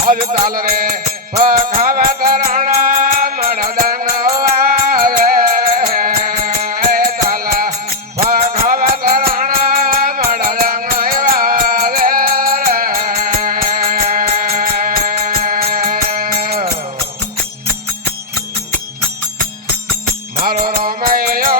હજ ચાલ રે ભગવત રણા મણદન આવે ચાલ ભગવત મારો રમૈયો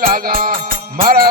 લાગા મારા